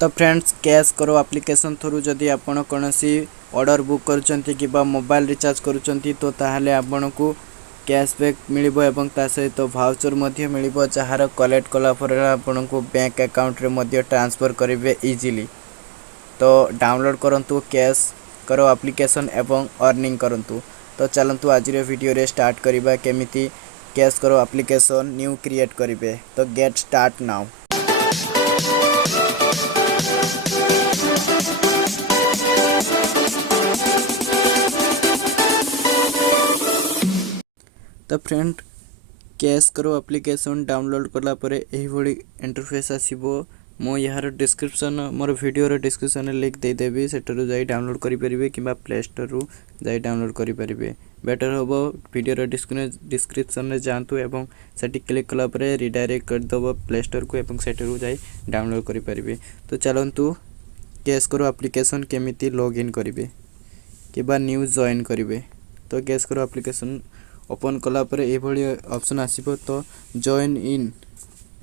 तो friends cash करो application through जदि आपण कोनोसी ऑर्डर बुक करचंती कि मोबाइल रिचार्ज करूचंती तो ताहले आपण को कैशबैक मिलिबो एवं ता सहित भाउचर मध्ये मिलिबो जहार कलेक्ट कला पर आपण को बैंक अकाउंट रे मध्ये ट्रांसफर करिवे इजीली। तो डाउनलोड करंतु कैश करो एप्लिकेशन एवं अर्निंग करंतु। तो चलंतु आज रे वीडियो रे स्टार्ट करिबा केमिति कैश करो एप्लिकेशन न्यू क्रिएट करिवे। तो गेट स्टार्ट नाउ। तो फ्रेंड कैश करो एप्लिकेशन डाउनलोड कला परे एही भली इंटरफेस आसीबो। मो यार डिस्क्रिप्शन मोर वीडियो रे डिस्क्रिप्शन लिंक दे देबी सेटरु जाई डाउनलोड करि परिबे किबा प्ले स्टोर रु जाई डाउनलोड करि परिबे। बेटर होबो वीडियो रे डिस्क्रिप्शन रे जानतु एवं सेटी क्लिक कला परे रिडायरेक्ट कर दबो प्ले स्टोर को एवं सेटरु जाई डाउनलोड करि परिबे। तो चलंतु कैश करो एप्लिकेशन केमिति लॉगिन करिवे किबा न्यू जॉइन करिवे। तो कैश करो एप्लिकेशन ओपन कला परे ए भली ऑप्शन आसीबो। तो जॉइन इन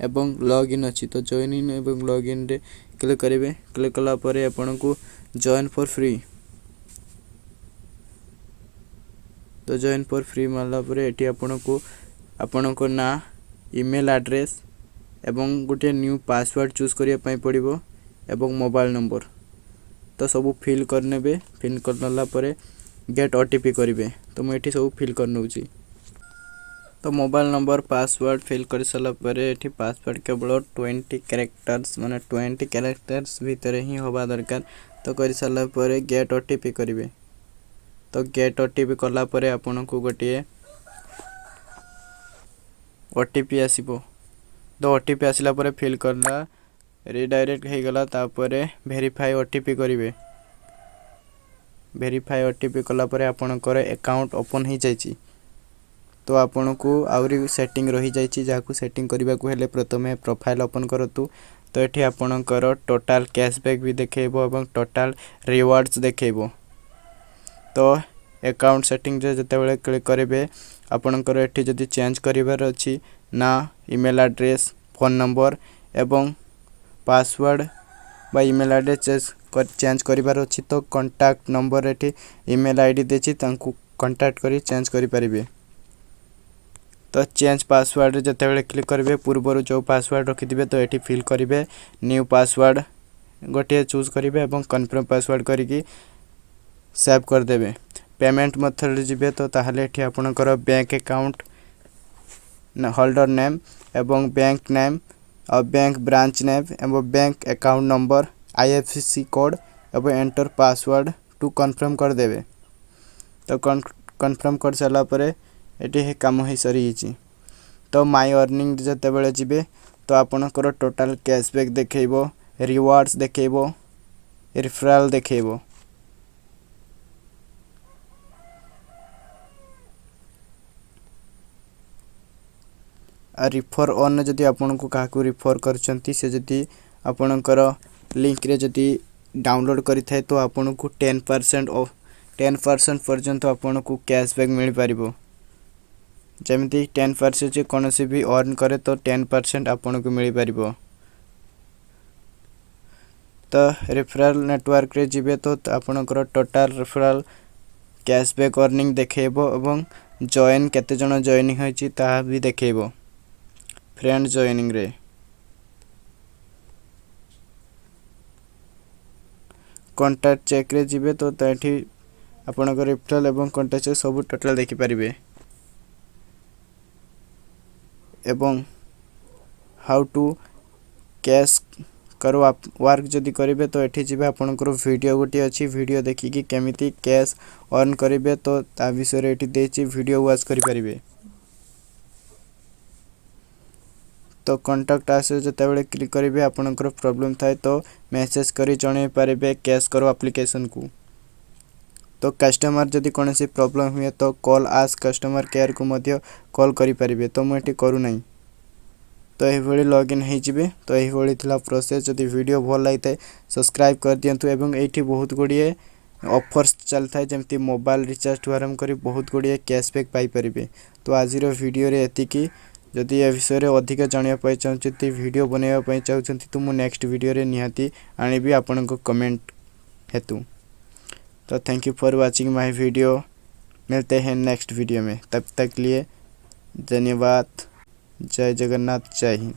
एवं लॉग इन अछि। तो जॉइन इन एवं लॉग इन रे क्लिक करिवे। क्लिक कला परे आपन को जॉइन फॉर फ्री। तो जॉइन फॉर फ्री मारला परे एठी आपन को ना ईमेल एड्रेस एवं गोटे न्यू पासवर्ड चूज करिया पई पड़िबो एवं मोबाइल नंबर। तो सब फिल करनेबे। फिल करनला परे गेट ओटीपी करिवे। तो मैं एठी सब फिल करनउची। तो मोबाइल नंबर पासवर्ड फिल कर साला परे एठी पासवर्ड केवल 20 कैरेक्टर्स माने 20 कैरेक्टर्स भीतर ही होबा दरकार। तो कर साला परे गेट ओटीपी करिवे। तो गेट ओटीपी कला परे आपन को गोटे ओटीपी आसीबो। तो ओटीपी आसिला परे फिल करला रिडायरेक्ट हे गला। तापरे वेरीफाई ओटीपी करिवे। वेरीफाई ओटीपी कला परे आपनकर अकाउंट ओपन हो जाइछि। तो आपन को आउरी सेटिंग रही जाइछि जाकू सेटिंग करबा को हेले प्रथमे प्रोफाइल ओपन करतु। तो एठी आपनकर टोटल कैशबैक भी देखेबो एवं टोटल रिवार्ड्स देखेबो। तो अकाउंट सेटिंग रे जते बेले क्लिक करिवे आपनकर एठी जदि चेंज करिवार अछि ना ईमेल एड्रेस फोन नंबर एवं पासवर्ड बा ईमेल एड्रेस चेंज करिवार अछि। तो कांटेक्ट नंबर एठी ईमेल आईडी देछि तांकू कांटेक्ट करी चेंज करि परिबे। तो चेंज पासवर्ड जते बेले क्लिक करिवे पूर्वरु जो पासवर्ड रखिदिबे तो एठी फिल करिवे। न्यू पासवर्ड गोटे चूज करिवे एवं कन्फर्म पासवर्ड करिकि सेव कर देबे। पेमेंट मेथड जिबे तो ताहले एठी आपनकर बैंक अकाउंट होल्डर नेम एवं बैंक नेम और बैंक ब्रांच नेम एवं bank account number IFSC code एवं एंटर पासवर्ड टू कन्फर्म कर देबे। तो कन्फर्म कर साला परे एटी हे काम ही सरी हिची। तो माय अर्निंग जते बेले जिबे तो आपनकर टोटल कैशबैक देखेबो, रिवार्ड्स देखेबो, रेफरल देखेबो। आ रिफर ऑन जदि आपन को काकू रिफर करचंती से जदि आपनकर लिंक रे जदि डाउनलोड करि थाए तो आपन को 10% ऑफ 10% पर्यंत आपन को कैशबैक मिल पारिबो। जेमिति 10% जे कोनोसी भी अर्न करे तो 10% आपन को मिल पारिबो। तो रेफरल नेटवर्क रे जिबे तो आपनकर टोटल रेफरल कैशबैक अर्निंग देखेबो एवं जॉइन केते जण जॉइनिंग होइछि ता भी देखेबो। फ्रेंड जॉइनिंग रे कांटेक्ट चेक रे जिबे तो ताठी आपनकर रेफरल एवं कांटेक्ट चेक सब टोटल देखि परिबे। एवं हाउ टू कैश करो आप वर्क जदि करिवे तो एठी जिबे आपनकर वीडियो गोटी अछि। वीडियो देखि कि केमिति कैश अर्न करिवे तो ता विषय रे एठी देछि वीडियो वॉच करि परिबे। तो कांटेक्ट आसे जते बेले क्लिक करिवे आपनकर प्रॉब्लम थाए तो मेसेज करी जणे पारिबे कैश करो एप्लिकेशन को। तो कस्टमर जदि कोनोसी प्रॉब्लम हुए तो कॉल आस्क कस्टमर केयर को मध्य कॉल करि परिबे। तो मैं एठी करू नै। तो एही भली लॉगिन हे जिबे। तो एही भली थिला प्रोसेस। जदि वीडियो भल लागिते सब्सक्राइब कर दियंतु एवं एठी बहुत गुडिये ऑफर्स चलता है जेमती मोबाइल रिचार्ज ठू आरंभ करी बहुत गुडिये कैशबैक पाई परिबे। तो आजिरो वीडियो रे एतिकी जदि ए विषय रे अधिक जानिया पाई चाहते वीडियो बनैया पाई चाहते तो मु नेक्स्ट वीडियो रे निहाती आनिबी आपनको कमेंट हेतु। तो thank you for watching my video. मिलते हैं नेक्स्ट वीडियो में, तब तक लिए धन्यवाद। जय जगन्नाथ, जय हिंद।